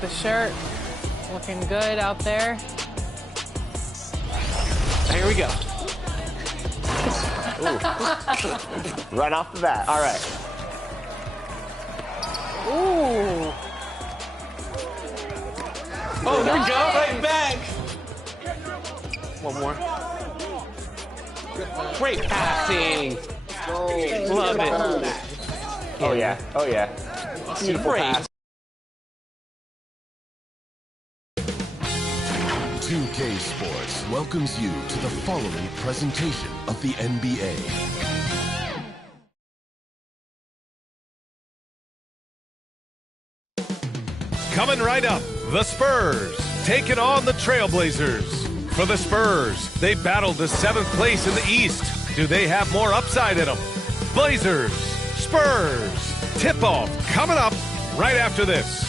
the shirt. Looking good out there. Here we go. Right off the bat. All right. Ooh. Oh, there we go. Right back. One more. Great passing. Love it. Oh, yeah. Oh, yeah. Beautiful Great. pass. 2K Sports welcomes you to the following presentation of the NBA. Coming right up, the Spurs taking on the Trailblazers. For the Spurs, they battled the 7th place in the East. Do they have more upside in them? Blazers, Spurs, tip-off coming up right after this.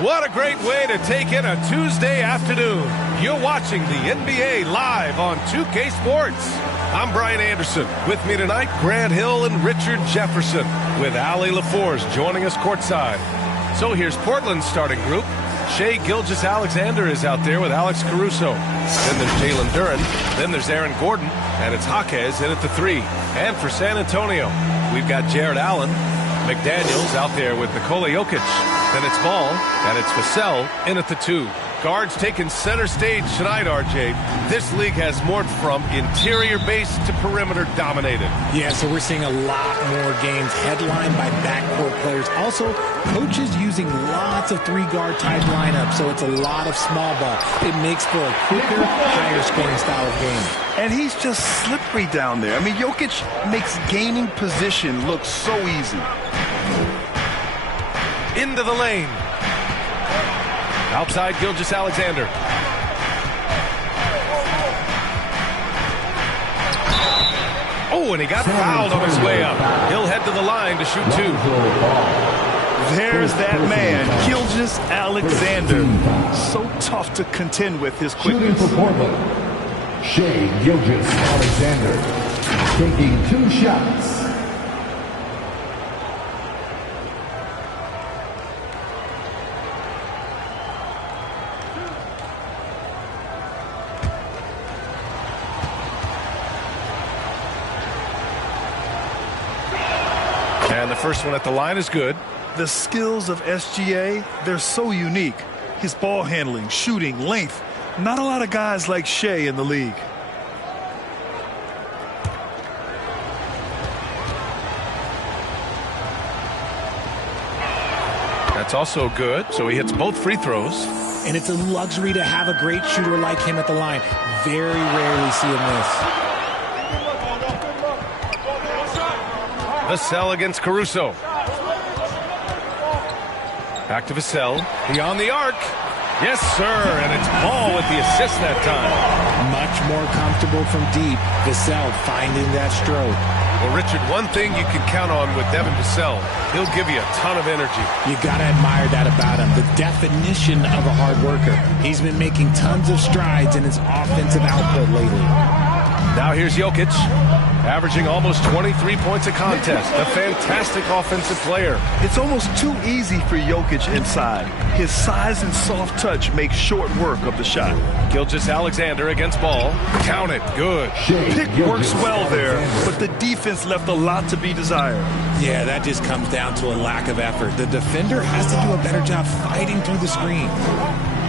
What a great way to take in a Tuesday afternoon. You're watching the NBA live on 2K Sports. I'm Brian Anderson. With me tonight, Grant Hill and Richard Jefferson, with Allie LaForce joining us courtside. So here's Portland's starting group. Shai Gilgeous-Alexander is out there with Alex Caruso. Then there's Jalen Duren. Then there's Aaron Gordon. And it's Jaquez in at the 3. And for San Antonio, we've got Jared Allen. McDaniels out there with Nikola Jokic. Then it's Ball, and it's Vassell in at the 2. Guards taking center stage tonight, RJ. This league has morphed from interior base to perimeter dominated. Yeah, so we're seeing a lot more games headlined by backcourt players. Also, coaches using lots of 3-guard type lineups, so it's a lot of small ball. It makes for a quicker, higher scoring style of game. And he's just slippery down there. I mean, Jokic makes gaining position look so easy. Into the lane. Outside Gilgeous-Alexander. Oh, and he got fouled on his way up. He'll head to the line to shoot 2. There's that man, Gilgeous-Alexander. So tough to contend with his Shooting quickness. for Portland, Shai Gilgeous-Alexander, taking 2 shots. And the first one at the line is good. The skills of SGA, they're so unique. His ball handling, shooting, length. Not a lot of guys like Shai in the league. That's also good, so he hits both free throws. And it's a luxury to have a great shooter like him at the line. Very rarely see him miss. Vassell against Caruso. Back to Vassell. Beyond the arc. Yes, sir. And it's Ball with the assist that time. Much more comfortable from deep. Vassell finding that stroke. Well, Richard, one thing you can count on with Devin Vassell, he'll give you a ton of energy. You got to admire that about him. The definition of a hard worker. He's been making tons of strides in his offensive output lately. Now here's Jokic, averaging almost 23 points a contest. A fantastic offensive player. It's almost too easy for Jokic inside. His size and soft touch make short work of the shot. Gilgeous-Alexander against Ball. Count it. Good. Pick works well there, but the defense left a lot to be desired. Yeah, that just comes down to a lack of effort. The defender has to do a better job fighting through the screen.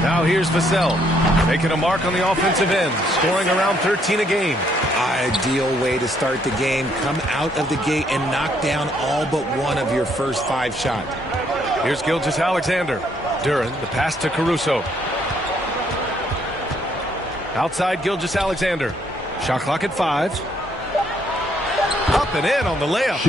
Now here's Vassell, making a mark on the offensive end, scoring around 13 a game. Ideal way to start the game. Come out of the gate and knock down all but one of your first 5 shots. Here's Gilgeous-Alexander. Duren, the pass to Caruso. Outside Gilgeous-Alexander. Shot clock at 5. Up and in on the layup.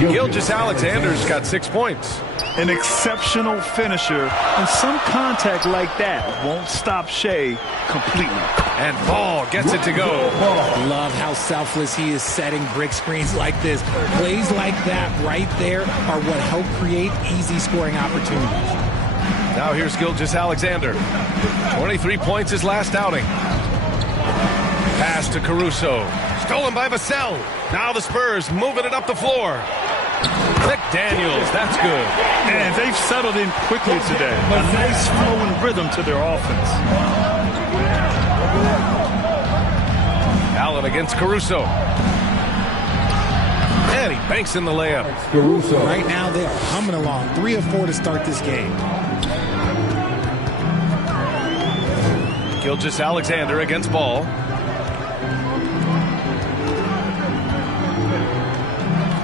Gilgeous-Alexander's got 6 points. An exceptional finisher, and some contact like that won't stop Shai completely. And Ball gets it to go. Love how selfless he is setting brick screens like this. Plays like that right there are what help create easy scoring opportunities. Now here's Gilgeous-Alexander. 23 points his last outing. Pass to Caruso. Stolen by Vassell. Now the Spurs moving it up the floor. McDaniels, that's good. And they've settled in quickly today. A nice flowing rhythm to their offense. Allen against Caruso. And he banks in the layup. Caruso. Right now they are humming along. 3 of 4 to start this game. Gilgeous-Alexander against Ball.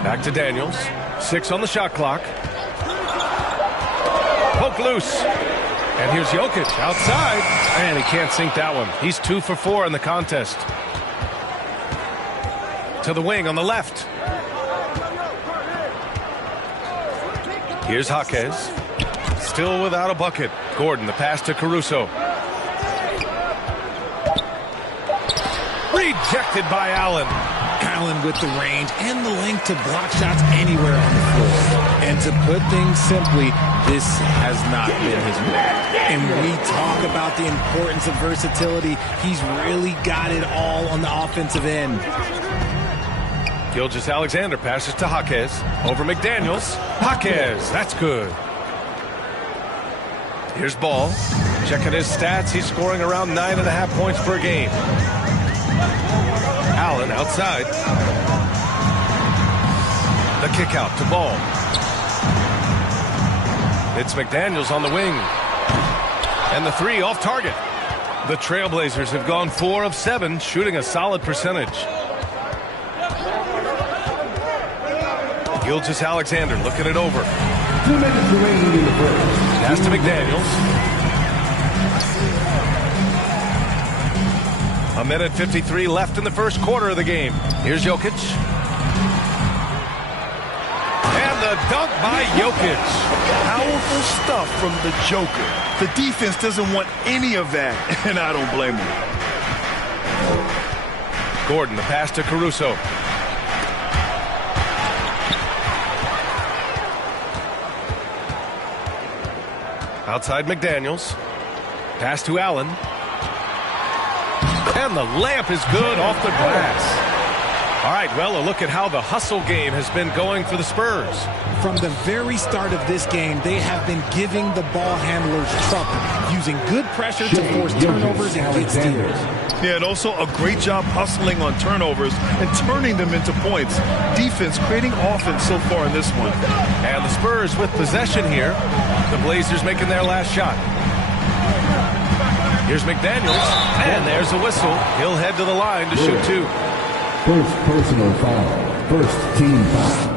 Back to Daniels. 6 on the shot clock. Poke loose. And here's Jokic outside. And he can't sink that one. He's 2 for 4 in the contest. To the wing on the left. Here's Jaquez. Still without a bucket. Gordon, the pass to Caruso. Rejected by Allen. Allen with the range and the length to block shots anywhere on the floor. And to put things simply, this has not been his way. And we talk about the importance of versatility. He's really got it all on the offensive end. Gilgeous-Alexander passes to Jaquez. Over McDaniels. Jaquez, that's good. Here's Ball. Checking his stats. He's scoring around 9.5 points per game. Allen outside. The kick out to Ball. It's McDaniels on the wing. And the 3 off target. The Trailblazers have gone 4 of 7, shooting a solid percentage. Gilgeous-Alexander looking it over. 2 minutes remaining in the first. Pass to McDaniels. 1:53 left in the first quarter of the game. Here's Jokic. And the dunk by Jokic. Powerful stuff from the Joker. The defense doesn't want any of that, and I don't blame them. Gordon, the pass to Caruso. Outside McDaniels. Pass to Allen. And the layup is good off the glass. All right, well, a look at how the hustle game has been going for the Spurs. From the very start of this game, they have been giving the ball handlers trouble, using good pressure to force turnovers and get steals. Yeah, and also a great job hustling on turnovers and turning them into points. Defense creating offense so far in this one. And the Spurs with possession here. The Blazers making their last shot. Here's McDaniels, and there's a whistle. He'll head to the line to shoot 2. First personal foul. First team foul.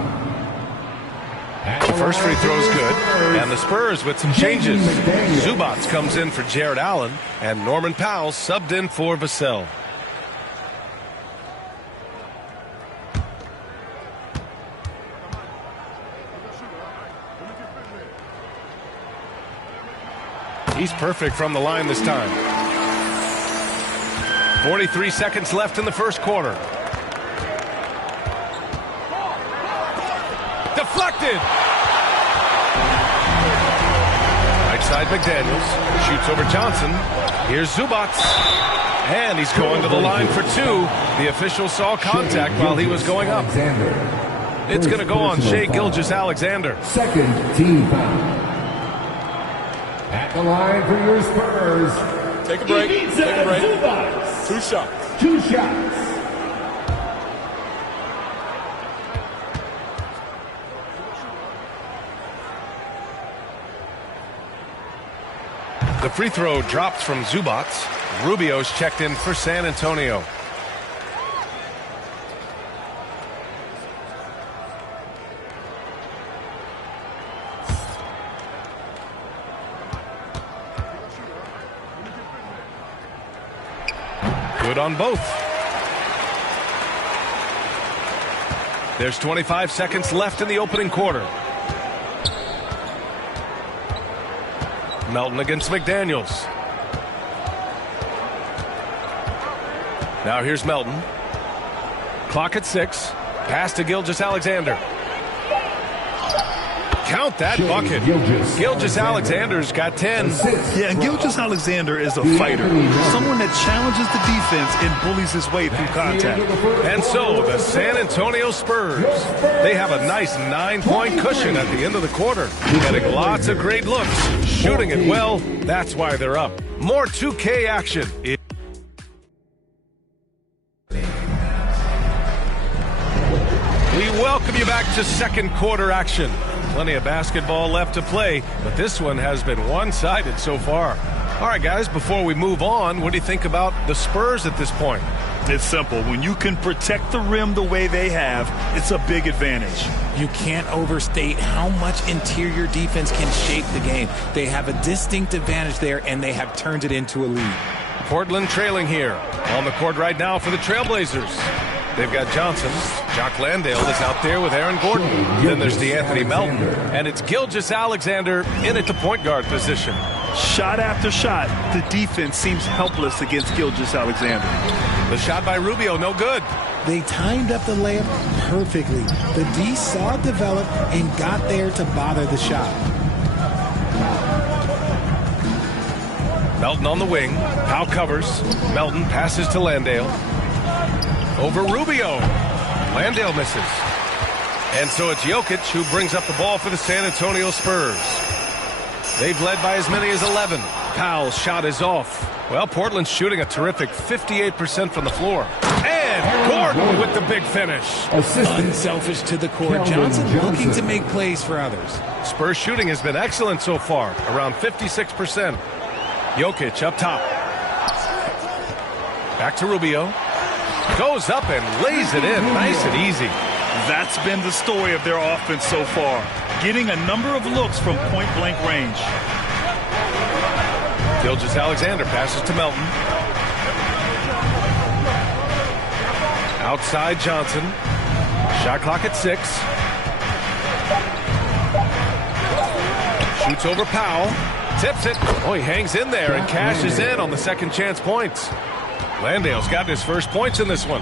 The first free throw is good, and the Spurs with some changes. Zubats comes in for Jared Allen, and Norman Powell subbed in for Vassell. He's perfect from the line this time. 43 seconds left in the first quarter. Deflected. Right side McDaniels. Shoots over Johnson. Here's Zubats. And he's going to the line for 2. The official saw contact while he was going up. It's going to go on Shai Gilgeous-Alexander. Second team foul. At the line for your Spurs. Take a break. Take a break. 2 shots. 2 shots. The free throw dropped from Zubats. Rubio's checked in for San Antonio. Good on both. There's 25 seconds left in the opening quarter. Melton against McDaniels. Now here's Melton. Clock at 6. Pass to Gilgeous-Alexander. Count that bucket. Gilgeous-Alexander's got 10. Yeah, and Gilgeous-Alexander is a fighter. Someone that challenges the defense and bullies his way through contact. And so the San Antonio Spurs, they have a nice 9-point cushion at the end of the quarter. Getting lots of great looks, shooting it well. That's why they're up. More 2K action. We welcome you back to second quarter action. Plenty of basketball left to play, but this one has been one-sided so far. All right, guys, before we move on, what do you think about the Spurs at this point? It's simple. When you can protect the rim the way they have, it's a big advantage. You can't overstate how much interior defense can shape the game. They have a distinct advantage there, and they have turned it into a lead. Portland trailing here. On the court right now for the Trailblazers. They've got Johnson. Jock Landale is out there with Aaron Gordon. Then there's DeAnthony Melton. And it's Gilgeous-Alexander in at the point guard position. Shot after shot, the defense seems helpless against Gilgeous-Alexander. The shot by Rubio, no good. They timed up the layup perfectly. The D saw it develop and got there to bother the shot. Melton on the wing. Powell covers. Melton passes to Landale. Over Rubio. Landale misses. And so it's Jokic who brings up the ball for the San Antonio Spurs. They've led by as many as 11. Powell's shot is off. Well, Portland's shooting a terrific 58% from the floor. And Gordon with the big finish. Unselfish to the core. Johnson looking to make plays for others. Spurs shooting has been excellent so far, around 56%. Jokic up top. Back to Rubio. Goes up and lays it in nice and easy. That's been the story of their offense so far. Getting a number of looks from point-blank range. Gilgeous-Alexander passes to Melton. Outside Johnson. Shot clock at 6. Shoots over Powell. Tips it. Oh, he hangs in there and cashes in on the second chance points. Landale's got his first points in this one.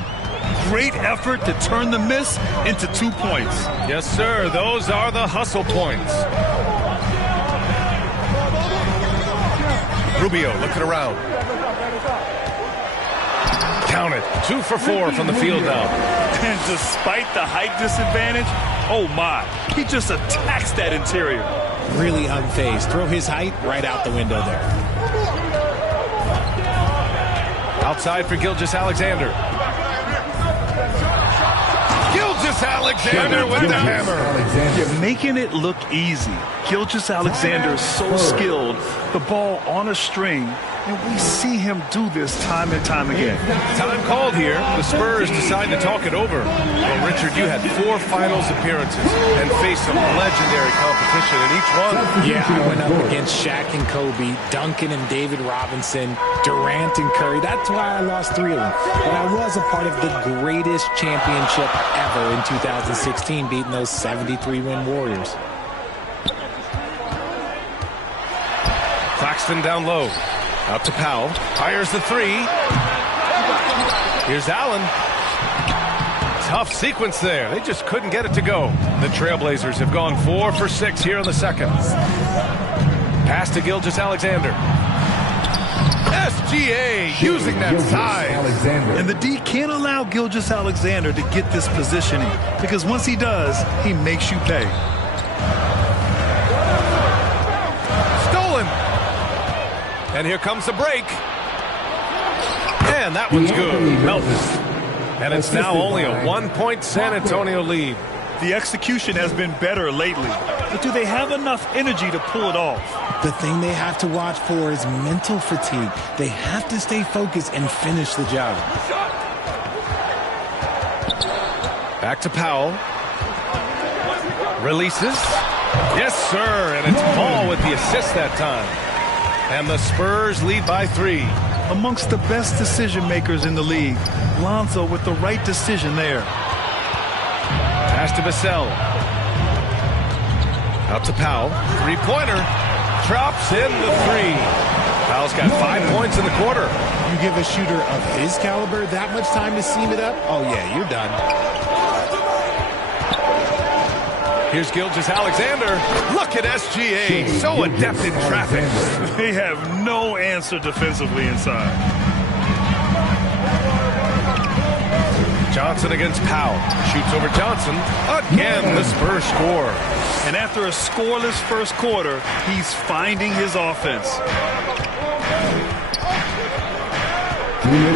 Great effort to turn the miss into 2 points. Yes, sir. Those are the hustle points. Rubio looking around. Count it. 2 for 4 from the field now. And despite the height disadvantage, oh my, he just attacks that interior. Really unfazed. Throw his height right out the window there. Outside for Gilgeous-Alexander. Gilgeous-Alexander with the hammer. You're making it look easy. Gilgeous-Alexander is so skilled. The ball on a string, and we see him do this time and time again. Time called here. The Spurs decide to talk it over. Well, Richard, you had 4 finals appearances and faced some legendary competition in each one. Yeah, I went up against Shaq and Kobe, Duncan and David Robinson, Durant and Curry. That's why I lost 3 of them. But I was a part of the greatest championship ever in 2016, beating those 73-win Warriors. Claxton down low. Out to Powell. Fires the 3. Here's Allen. Tough sequence there. They just couldn't get it to go. The Trailblazers have gone 4 for 6 here in the second. Pass to Gilgeous-Alexander. SGA using that size. And the D can't allow Gilgeous-Alexander to get this positioning, because once he does, he makes you pay. Stolen. And here comes the break. And that one's good. Melton. And it's now only a 1-point San Antonio lead. The execution has been better lately, but do they have enough energy to pull it off? The thing they have to watch for is mental fatigue. They have to stay focused and finish the job. Back to Powell. Releases. Yes, sir. And it's Paul with the assist that time. And the Spurs lead by 3. Amongst the best decision makers in the league, Lonzo with the right decision there. Pass to Vassell. Out to Powell. 3-pointer. Drops in the 3. Powell's got 5 points in the quarter. You give a shooter of his caliber that much time to seam it up? Oh, yeah, you're done. Here's Gilgeous-Alexander. Look at SGA, so adept in traffic. They have no answer defensively inside. Johnson against Powell. Shoots over Johnson. Again, the Spurs score. And after a scoreless first quarter, he's finding his offense.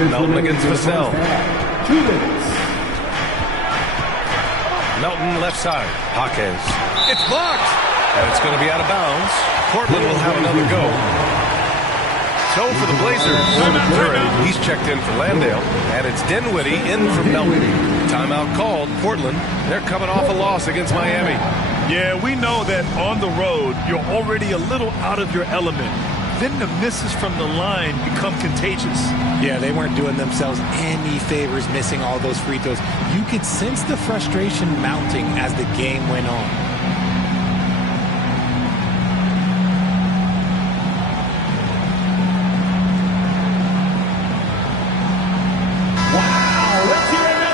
Melton against Vassell. 2 minutes. Melton left side. Jaquez. It's blocked. And it's going to be out of bounds. Portland will have another go. So for the Blazers, he's checked in for Landale. And it's Dinwiddie in for Melton. Timeout called. Portland, they're coming off a loss against Miami. Yeah, we know that on the road, you're already a little out of your element. Then the misses from the line become contagious. Yeah, they weren't doing themselves any favors missing all those free throws. You could sense the frustration mounting as the game went on.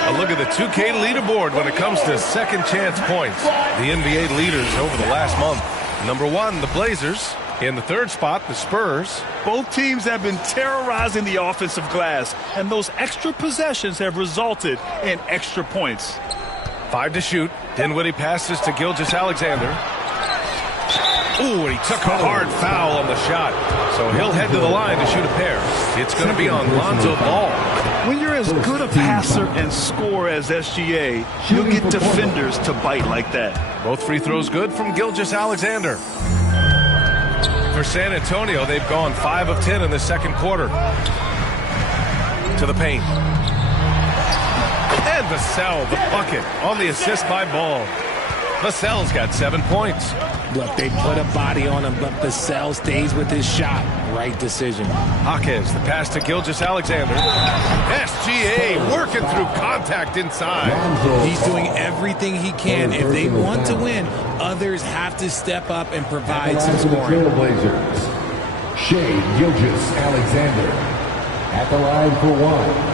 A look at the 2K leaderboard when it comes to second chance points. The NBA leaders over the last month. Number 1, the Blazers. In the 3rd spot, the Spurs. Both teams have been terrorizing the offensive glass, and those extra possessions have resulted in extra points. 5 to shoot. Dinwiddie passes to Gilgeous-Alexander. Ooh, and he took a hard foul on the shot. So he'll head to the line to shoot a pair. It's going to be on Lonzo Ball. When you're as good a passer and scorer as SGA, you'll get defenders to bite like that. Both free throws good from Gilgeous-Alexander. For San Antonio, they've gone 5 of 10 in the second quarter. To the paint. And Vassell, the bucket, on the assist by Ball. Vassell's got 7 points. Look, they put a body on him, but Vassell stays with his shot. Right decision. Jaquez, the pass to Gilgeous-Alexander. SGA working through contact inside. He's doing everything he can. If they want to win, others have to step up and provide some scoring. Trailblazers. Shea Gilgeous-Alexander at the line for 1.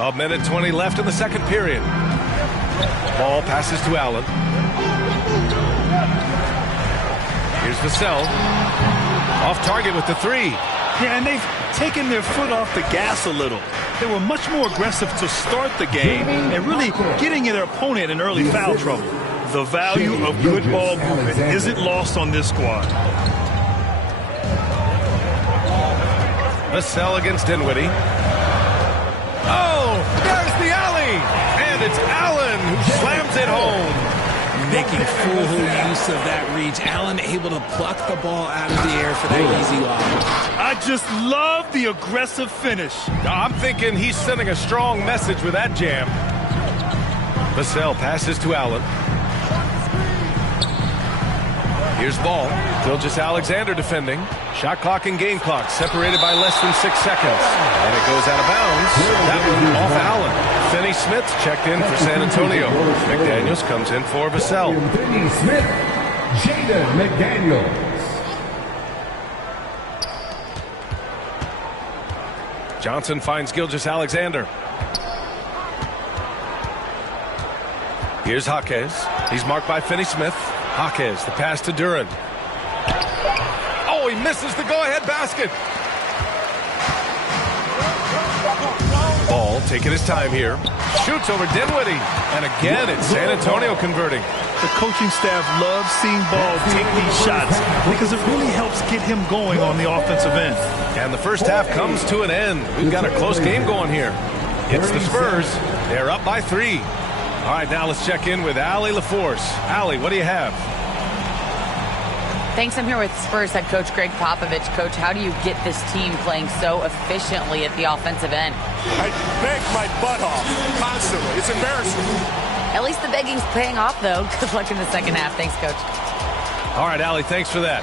A minute 20 left in the second period. Ball passes to Allen. Here's Vassell. Off target with the 3. Yeah, and they've taken their foot off the gas a little. They were much more aggressive to start the game and really getting their opponent in early foul trouble. The value of good ball movement isn't lost on this squad. Vassell against Dinwiddie. Oh, there's the alley. And it's Allen who slams it home. Making full use of that reach. Allen able to pluck the ball out of the air for that easy lob. I just love the aggressive finish. I'm thinking he's sending a strong message with that jam. Vassell passes to Allen. Here's Ball. Gilgeous-Alexander defending. Shot clock and game clock separated by less than 6 seconds. And it goes out of bounds. That one off Allen. Finney Smith checked in for San Antonio. McDaniels comes in for Vassell. Finney Smith, Jaden McDaniels. Johnson finds Gilgeous-Alexander. Here's Jaquez. He's marked by Finney Smith. Jaquez, the pass to Duran. Oh, he misses the go-ahead basket. Ball taking his time here. Shoots over Dinwiddie. And again, it's San Antonio converting. The coaching staff loves seeing Ball take these shots because it really helps get him going on the offensive end. And the first half comes to an end. We've got a close game going here. It's the Spurs. They're up by 3. All right, now let's check in with Allie LaForce. Allie, what do you have? Thanks. I'm here with Spurs head coach Greg Popovich. Coach, how do you get this team playing so efficiently at the offensive end? I beg my butt off constantly. It's embarrassing. At least the begging's paying off, though. Good luck in the second half. Thanks, Coach. All right, Allie, thanks for that.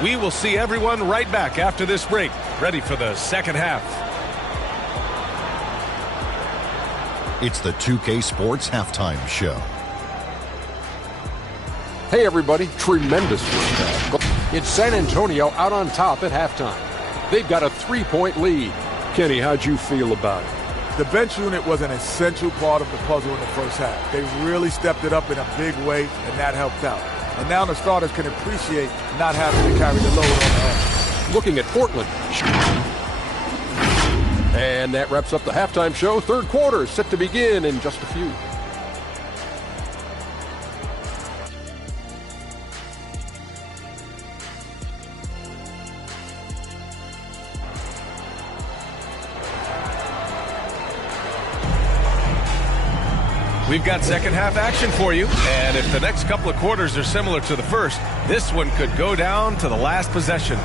We will see everyone right back after this break, ready for the second half. It's the 2K Sports Halftime Show. Hey everybody, tremendous first half. It's San Antonio out on top at halftime. They've got a 3-point lead. Kenny, how'd you feel about it? The bench unit was an essential part of the puzzle in the first half. They really stepped it up in a big way, and that helped out. And now the starters can appreciate not having to carry the load on their own. Looking at Portland. And that wraps up the halftime show. Third quarter is set to begin in just a few. We've got second half action for you, and if the next couple of quarters are similar to the first, this one could go down to the last possession.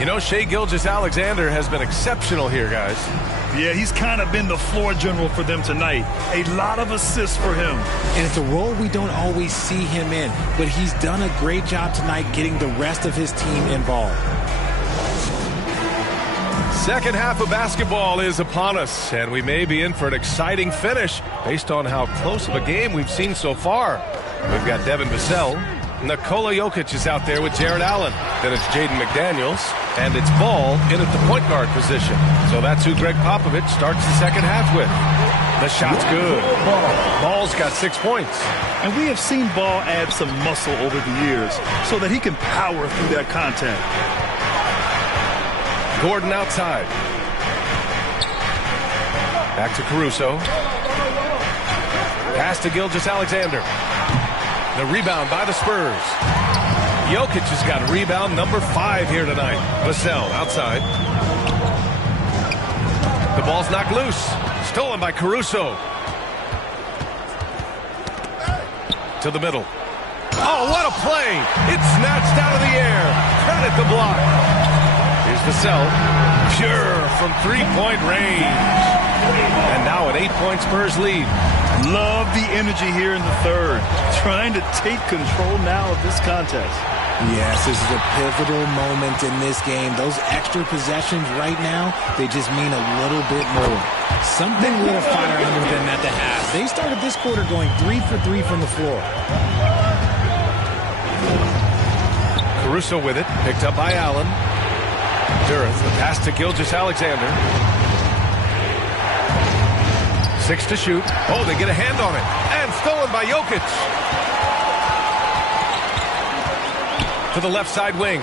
You know, Shai Gilgeous-Alexander has been exceptional here, guys. Yeah, he's kind of been the floor general for them tonight. A lot of assists for him. And it's a role we don't always see him in, but he's done a great job tonight getting the rest of his team involved. Second half of basketball is upon us, and we may be in for an exciting finish based on how close of a game we've seen so far. We've got Devin Vassell. Nikola Jokic is out there with Jared Allen. Then it's Jaden McDaniels, and it's Ball in at the point guard position. So that's who Greg Popovich starts the second half with. The shot's good. Ball's got 6 points. And we have seen Ball add some muscle over the years so that he can power through that contact. Gordon outside. Back to Caruso. Pass to Gilgeous-Alexander. The rebound by the Spurs. Jokic has got rebound number 5 here tonight. Vassell outside. The ball's knocked loose. Stolen by Caruso. To the middle. Oh, what a play! It's snatched out of the air. Credit the block. Here's Vassell. Pure from three-point range. And now an 8-point Spurs lead. Love the energy here in the third. Trying to take control now of this contest. Yes, this is a pivotal moment in this game. Those extra possessions right now, they just mean a little bit more. Something lit a fire under them at the half. They started this quarter going 3 for 3 from the floor. Caruso with it. Picked up by Allen. Durant, the pass to Gilgeous-Alexander. 6 to shoot. Oh, they get a hand on it. And stolen by Jokic. To the left side wing.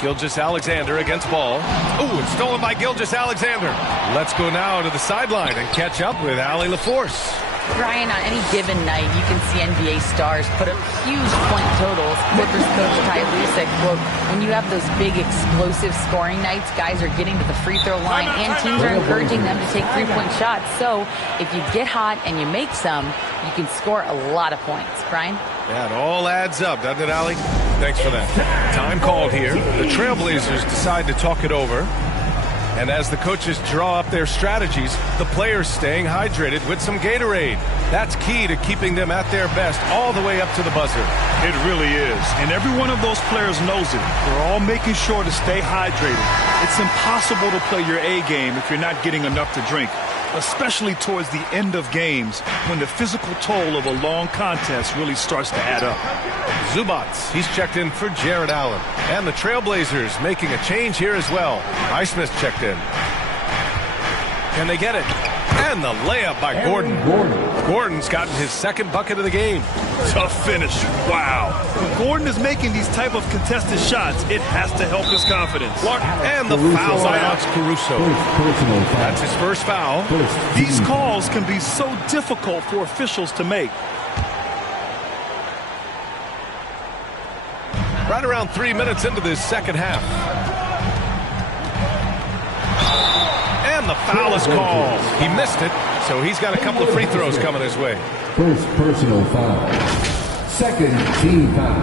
Gilgeous-Alexander against Ball. Ooh, it's stolen by Gilgeous-Alexander. Let's go now to the sideline and catch up with Allie LaForce. Brian, on any given night, you can see NBA stars put up huge point totals. Clippers coach Ty Lue said, quote, when you have those big explosive scoring nights, guys are getting to the free throw line and teams are encouraging them to take three-point shots. So if you get hot and you make some, you can score a lot of points. Brian? Yeah, it all adds up, doesn't it, Allie? Thanks for that. Time called here. The Trailblazers decide to talk it over. And as the coaches draw up their strategies, the players staying hydrated with some Gatorade. That's key to keeping them at their best all the way up to the buzzer. It really is. And every one of those players knows it. They're all making sure to stay hydrated. It's impossible to play your A game if you're not getting enough to drink, especially towards the end of games when the physical toll of a long contest really starts to add up. Zubac, he's checked in for Jared Allen. And the Trailblazers making a change here as well. Highsmith checked in. Can they get it? And the layup by Gordon. Gordon's gotten his second bucket of the game. Tough finish. Wow. When Gordon is making these type of contested shots, it has to help his confidence. And the foul by Alex Caruso. That's his first foul. These calls can be so difficult for officials to make. Right around 3 minutes into this second half. And the foul is called. He missed it, so he's got a couple of free throws coming his way. First personal foul. Second team foul.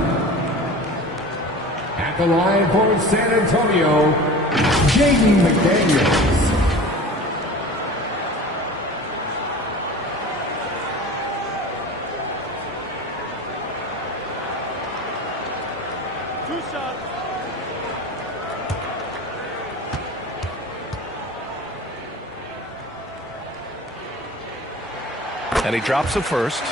At the line for San Antonio, Jaden McDaniels. And he drops it first.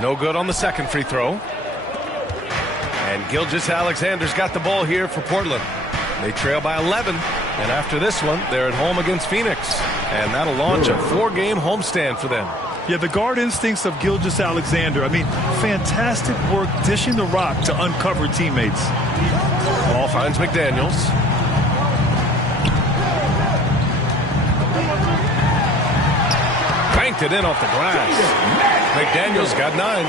No good on the second free throw. And Gilgeous-Alexander's got the ball here for Portland. They trail by 11. And after this one, they're at home against Phoenix. And that'll launch a 4-game homestand for them. Yeah, the guard instincts of Gilgeous-Alexander. I mean, fantastic work dishing the rock to uncover teammates. Ball finds McDaniels. Banked it in off the glass. McDaniels got 9.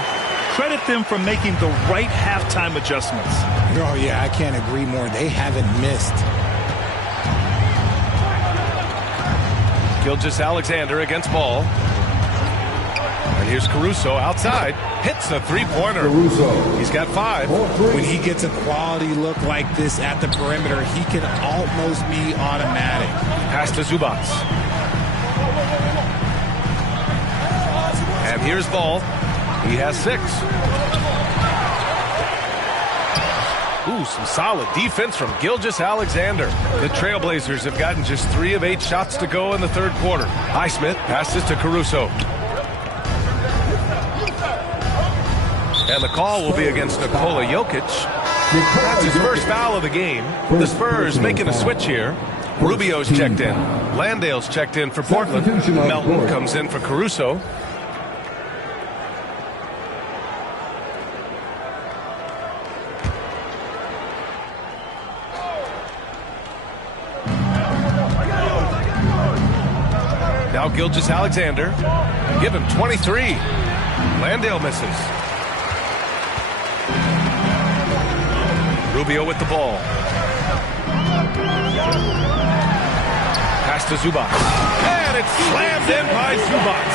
Credit them for making the right halftime adjustments. Oh, yeah, I can't agree more. They haven't missed. Gilgeous-Alexander against Ball. And here's Caruso outside. Hits a three-pointer. He's got 5. When he gets a quality look like this at the perimeter, he can almost be automatic. Pass to Zubac. And here's Ball. He has 6. Ooh, some solid defense from Gilgeous-Alexander. The Trailblazers have gotten just 3 of 8 shots to go in the third quarter. Highsmith passes to Caruso. And the call will be against Nikola Jokic. That's his first foul of the game. The Spurs making a switch here. Rubio's checked in. Landale's checked in for Portland. Melton comes in for Caruso. Now Gilgeous-Alexander. Give him 23. Landale misses. Rubio with the ball. Pass to Zubac. And it's slammed in by Zubac.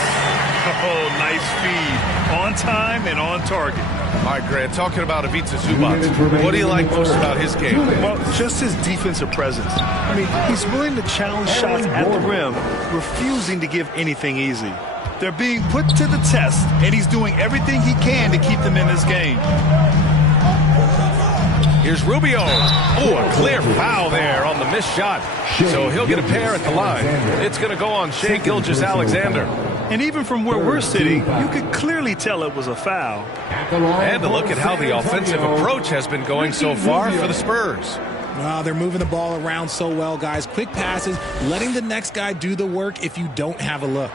Oh, nice feed. On time and on target. All right, Grant, talking about Ivica Zubac, what do you like most about his game? Well, just his defensive presence. I mean, he's willing to challenge shots at the rim, refusing to give anything easy. They're being put to the test, and he's doing everything he can to keep them in this game. Here's Rubio. Oh, a clear foul there on the missed shot. So he'll get a pair at the line. It's going to go on Shai Gilgeous-Alexander. And even from where we're sitting, you could clearly tell it was a foul. And to look at how the offensive approach has been going so far for the Spurs. Wow, they're moving the ball around so well, guys. Quick passes, letting the next guy do the work if you don't have a look.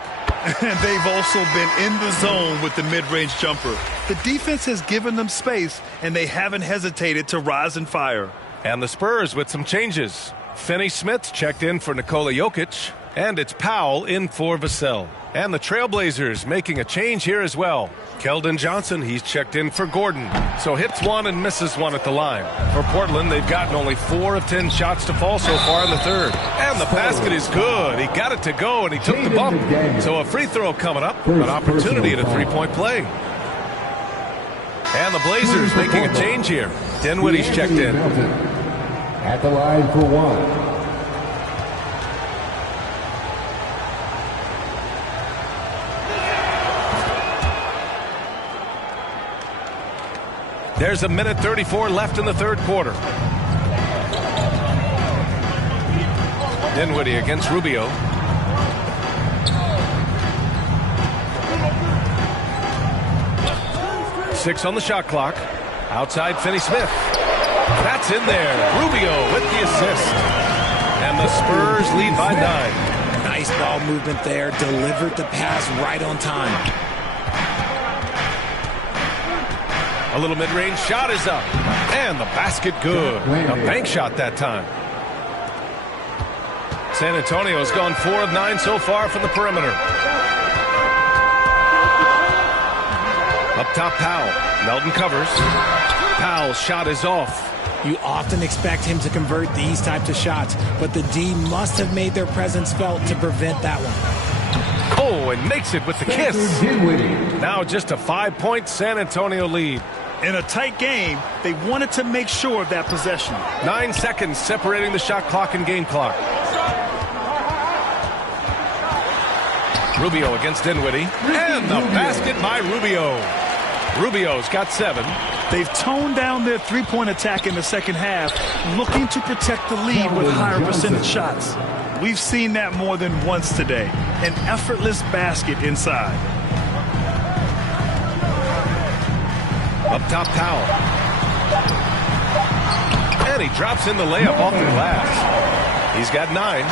And they've also been in the zone with the mid-range jumper. The defense has given them space, and they haven't hesitated to rise and fire. And the Spurs with some changes. Finney-Smith checked in for Nikola Jokic, and it's Powell in for Vassell. And the Trailblazers making a change here as well. Keldon Johnson, he's checked in for Gordon. So hits 1 and misses 1 at the line. For Portland, they've gotten only 4 of 10 shots to fall so far in the third. And the basket is good. He got it to go, and he took the bump. So a free throw coming up, an opportunity at a three-point play. And the Blazers making a change here. Dinwiddie's checked in. At the line for 1. There's a minute 34 left in the third quarter. Dinwiddie against Rubio. Six on the shot clock. Outside Finney-Smith. That's in there. Rubio with the assist. And the Spurs lead by 9. Nice ball movement there. Delivered the pass right on time. A little mid-range shot is up. And the basket good. A bank shot that time. San Antonio's gone 4 of 9 so far from the perimeter. Up top, Powell. Melton covers. Powell's shot is off. You often expect him to convert these types of shots, but the D must have made their presence felt to prevent that one. Oh, and makes it with the kiss. Now just a 5-point San Antonio lead. In a tight game, they wanted to make sure of that possession. 9 seconds separating the shot clock and game clock. Rubio against Dinwiddie. And the basket by Rubio. Rubio's got 7. They've toned down their three-point attack in the second half, looking to protect the lead with higher percentage shots. We've seen that more than once today. An effortless basket inside. Up top, Paolo. And he drops in the layup off the glass. He's got 9.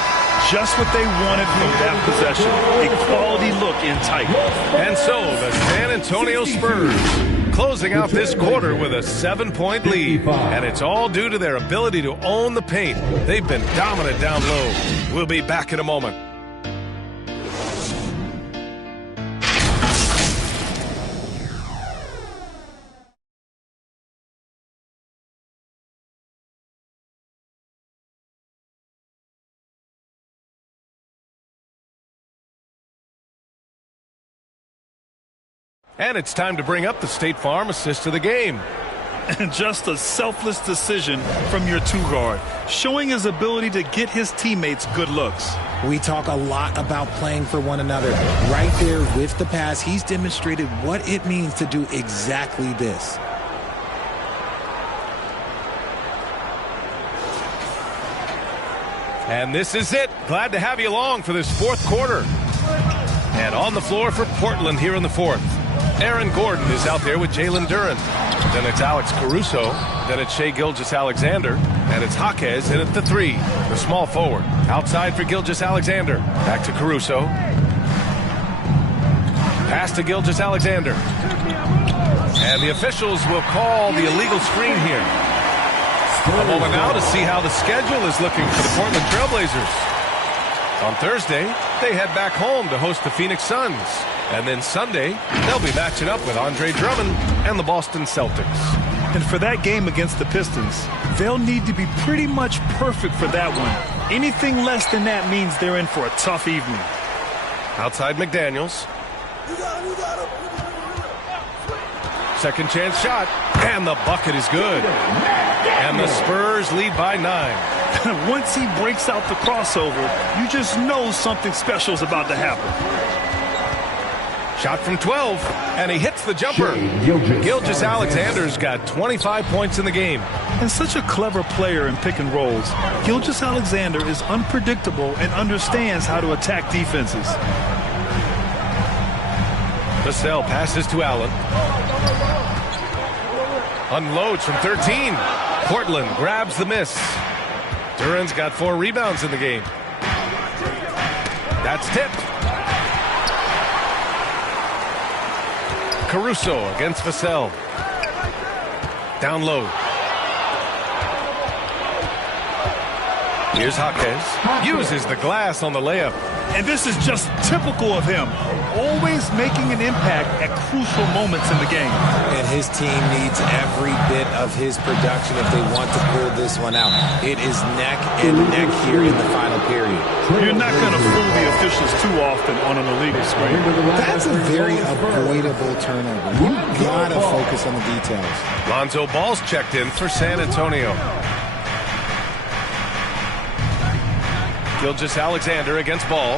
Just what they wanted from that possession. A quality look in tight. And so the San Antonio Spurs closing out this quarter with a 7-point lead. And it's all due to their ability to own the paint. They've been dominant down low. We'll be back in a moment. And it's time to bring up the State Farm assist of the game. And just a selfless decision from your 2-guard, showing his ability to get his teammates good looks. We talk a lot about playing for one another. Right there with the pass, he's demonstrated what it means to do exactly this. And this is it. Glad to have you along for this 4th quarter. And on the floor for Portland here in the 4th. Aaron Gordon is out there with Jalen Duren. Then it's Alex Caruso. Then it's Shai Gilgeous-Alexander. And it's Jaquez in at the 3, the small forward. Outside for Gilgeous-Alexander. Back to Caruso. Pass to Gilgeous-Alexander. And the officials will call the illegal screen here. A moment now to see how the schedule is looking for the Portland Trailblazers. On Thursday, they head back home to host the Phoenix Suns. And then Sunday, they'll be matching up with Andre Drummond and the Boston Celtics. And for that game against the Pistons, they'll need to be pretty much perfect for that one. Anything less than that means they're in for a tough evening. Outside McDaniels. Second chance shot. And the bucket is good. And the Spurs lead by 9. Once he breaks out the crossover, you just know something special is about to happen. Shot from 12, and he hits the jumper. Gilgeous-Alexander's got 25 points in the game. And such a clever player in pick and rolls, Gilgeous-Alexander is unpredictable and understands how to attack defenses. Vassell passes to Allen. Unloads from 13. Portland grabs the miss. Duren's got 4 rebounds in the game. That's tipped. Caruso against Vassell. Down low. Here's Jaquez. Uses the glass on the layup. And this is just typical of him. Always making an impact at crucial moments in the game. And his team needs every bit of his production if they want to pull this one out. It is neck and neck here in the final period. You're not going to fool the officials too often on an illegal screen. That's a very avoidable turnover. You've got to focus on the details. Lonzo Ball's checked in for San Antonio. Gilgeous-Alexander against Ball.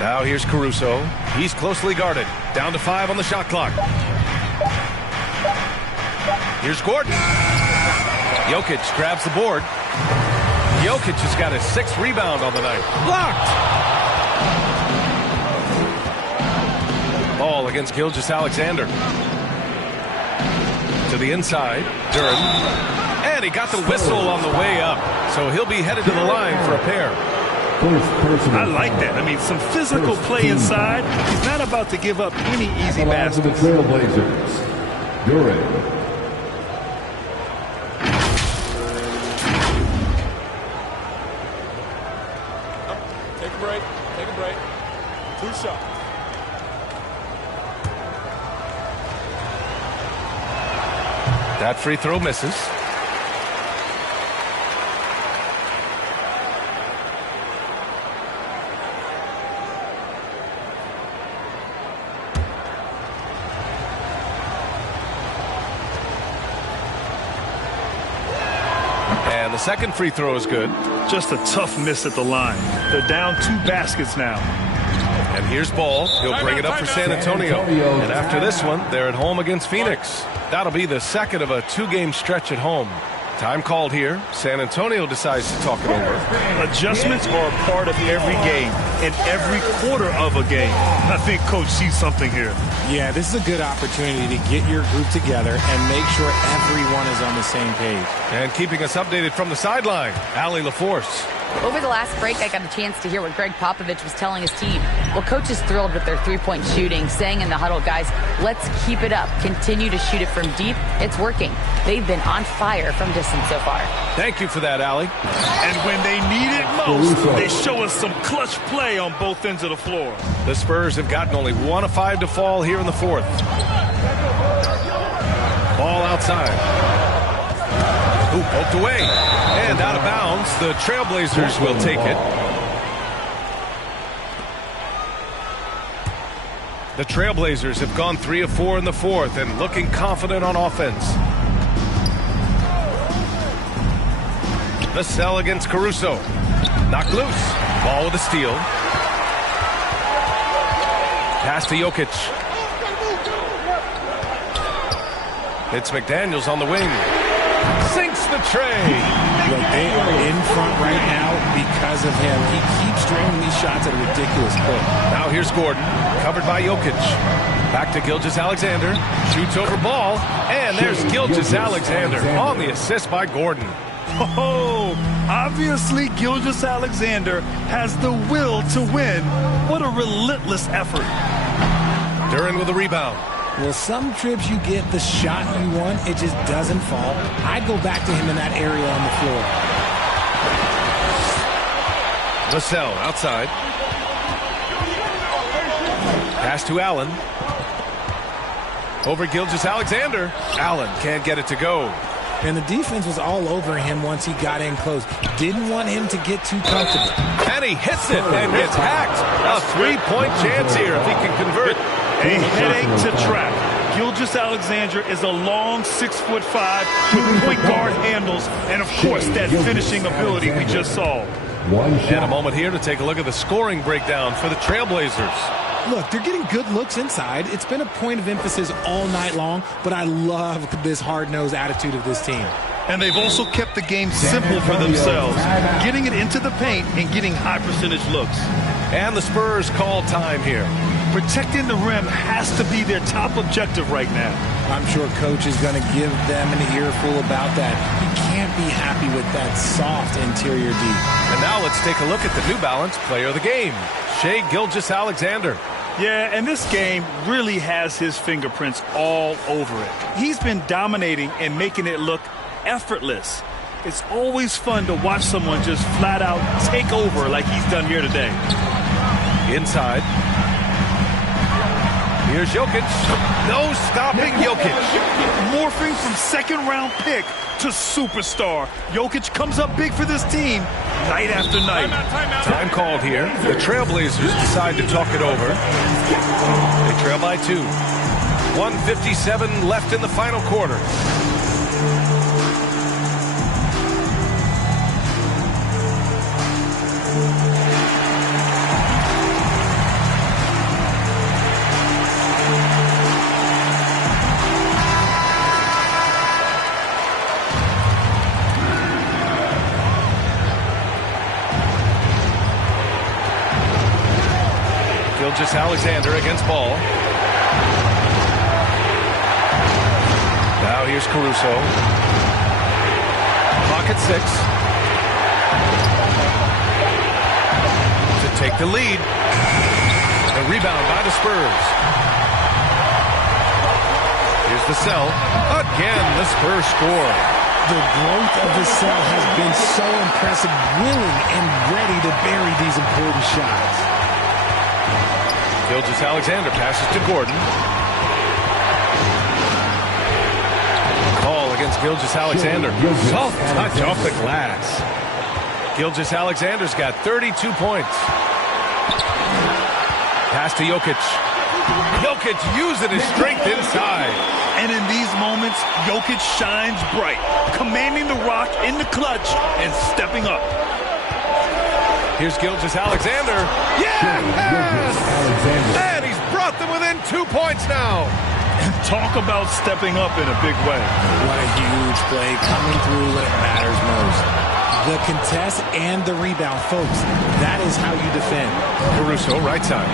Now here's Caruso. He's closely guarded. Down to 5 on the shot clock. Here's Gordon. Jokic grabs the board. Jokic has got his 6th rebound on the night. Blocked! Ball against Gilgeous-Alexander. To the inside. Duren. And he got the whistle on the way up. So he'll be headed to the line for a pair. I like that. I mean, some physical play inside. He's not about to give up any easy baskets. The Trailblazers, Duren. Take a break. Take a break. 2 shots. That free throw misses. And the second free throw is good. Just a tough miss at the line. They're down 2 baskets now. And here's Ball. He'll bring it up for San Antonio. And after this one, they're at home against Phoenix. That'll be the second of a 2-game stretch at home. Time called here. San Antonio decides to talk it over. Adjustments are a part of every game and every quarter of a game. I think Coach sees something here. Yeah, this is a good opportunity to get your group together and make sure everyone is on the same page. And keeping us updated from the sideline, Allie LaForce. Over the last break, I got a chance to hear what Greg Popovich was telling his team. Well, Coach is thrilled with their three-point shooting, saying in the huddle, guys, let's keep it up. Continue to shoot it from deep. It's working. They've been on fire from distance so far. Thank you for that, Allie. And when they need it most, they show us some clutch play on both ends of the floor. The Spurs have gotten only 1 of 5 to fall here in the fourth. Ball outside. Ooh, poked away. And out of bounds. The Trailblazers will take it. The Trailblazers have gone 3 of 4 in the fourth and looking confident on offense. Vassell against Caruso. Knocked loose. Ball with a steal. Pass to Jokic. It's McDaniels on the wing. Sinks the tray. Look, they are in front right now because of him. He keeps draining these shots at a ridiculous clip. Now here's Gordon, covered by Jokic. Back to Gilgeous-Alexander. Shoots over ball. And there's Gilgeous-Alexander on the assist by Gordon. Oh, obviously Gilgeous-Alexander has the will to win. What a relentless effort. Duran with a rebound. Well, some trips you get the shot you want, it just doesn't fall. I'd go back to him in that area on the floor. Vassell outside. Pass to Allen. Over Gilgeous-Alexander. Allen can't get it to go. And the defense was all over him once he got in close. Didn't want him to get too comfortable. And he hits it and gets hacked. A 3-point chance here if he can convert. A headache to track. Gilgeous-Alexander is a long 6'5" with point guard handles and, of course, that finishing ability we just saw. And a moment here to take a look at the scoring breakdown for the Trailblazers. Look, they're getting good looks inside. It's been a point of emphasis all night long, but I love this hard-nosed attitude of this team. And they've also kept the game simple for themselves, getting it into the paint and getting high-percentage looks. And the Spurs call time here. Protecting the rim has to be their top objective right now. I'm sure Coach is going to give them an earful about that. He can't be happy with that soft interior D. And now let's take a look at the New Balance player of the game, Shai Gilgeous-Alexander. Yeah, and this game really has his fingerprints all over it. He's been dominating and making it look effortless. It's always fun to watch someone just flat out take over like he's done here today. Inside. Here's Jokic. No stopping Jokic. Morphing from second-round pick to superstar. Jokic comes up big for this team night after night. Time called here. The Trailblazers decide to talk it over. They trail by 2. 1:57 left in the final quarter. Gilgeous-Alexander against Ball. Now here's Caruso. Pocket 6. To take the lead. A rebound by the Spurs. Here's Vassell. Again, the Spurs score. The growth of Vassell has been so impressive, willing and ready to bury these important shots. Gilgeous-Alexander passes to Gordon. Call against Gilgeous-Alexander. Soft touch off the glass. Gilgeous-Alexander's got 32 points. Pass to Jokic. Jokic using his strength inside. And in these moments, Jokic shines bright, commanding the rock in the clutch and stepping up. Here's Gilgeous-Alexander. Yes! And he's brought them within 2 points now. Talk about stepping up in a big way. What a huge play coming through when it matters most. The contest and the rebound, folks. That is how you defend. Caruso, right side.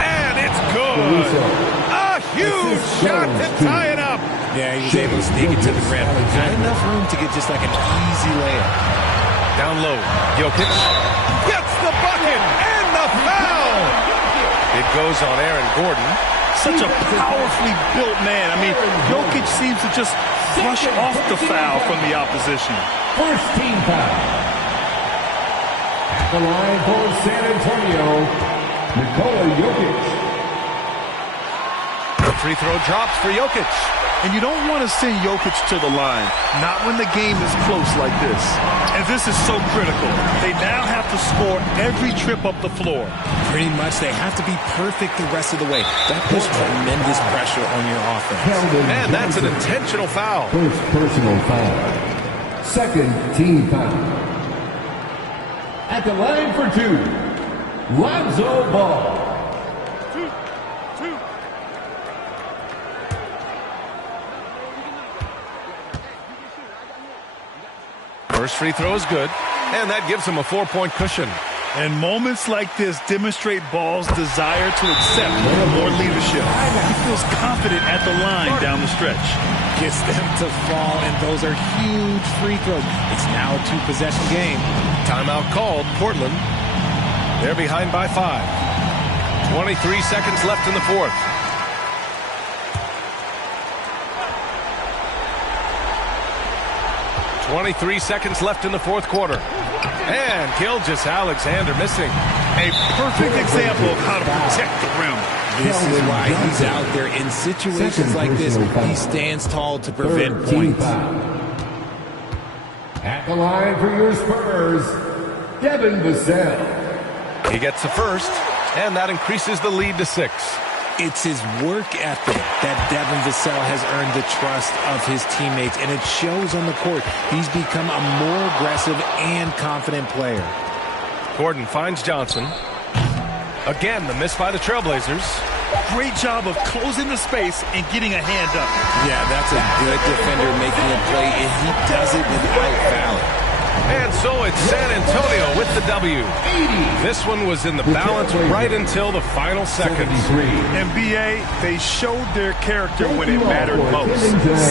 And it's good. A huge shot to tie it up. Yeah, he was able to sneak it to the rim. Not enough room to get just like an easy layup. Down low. Jokic gets the bucket and the foul. It goes on Aaron Gordon. Such a powerfully built man. I mean, Jokic seems to just brush off the foul from the opposition. First team foul. At the line for San Antonio, Nikola Jokic. The free throw drops for Jokic. And you don't want to send Jokic to the line, not when the game is close like this. And this is so critical. They now have to score every trip up the floor. Pretty much they have to be perfect the rest of the way. That puts tremendous pressure on your offense. And that's an intentional foul. First personal foul. Second team foul. At the line for two, Lonzo Ball. First free throw is good, and that gives him a 4-point cushion. And moments like this demonstrate Ball's desire to accept more leadership. He feels confident at the line down the stretch. Gets them to fall, and those are huge free throws. It's now a two-possession game. Timeout called, Portland. They're behind by 5. 23 seconds left in the fourth. .23 seconds left in the fourth quarter. And Gilgeous-Alexander missing. A perfect example of how to protect the rim. This is why he's out there in situations like this. He stands tall to prevent points. At the line for your Spurs, Devin Vassell. He gets the first, and that increases the lead to 6. It's his work ethic that Devin Vassell has earned the trust of his teammates, and it shows on the court. He's become a more aggressive and confident player. Gordon finds Johnson. Again, the miss by the Trailblazers. Great job of closing the space and getting a hand up. Yeah, that's a good defender making a play, and he does it without fouling. And so it's San Antonio with the W. This one was in the balance right until the final seconds. NBA, they showed their character when it mattered most,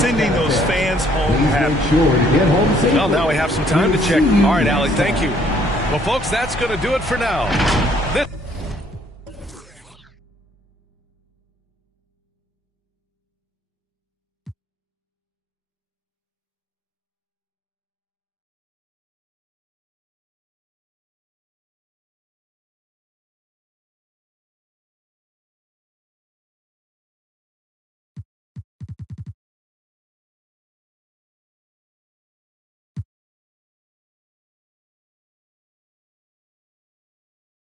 sending those fans home happy. Well, now we have some time to check. All right, Alec, thank you. Well, folks, that's going to do it for now.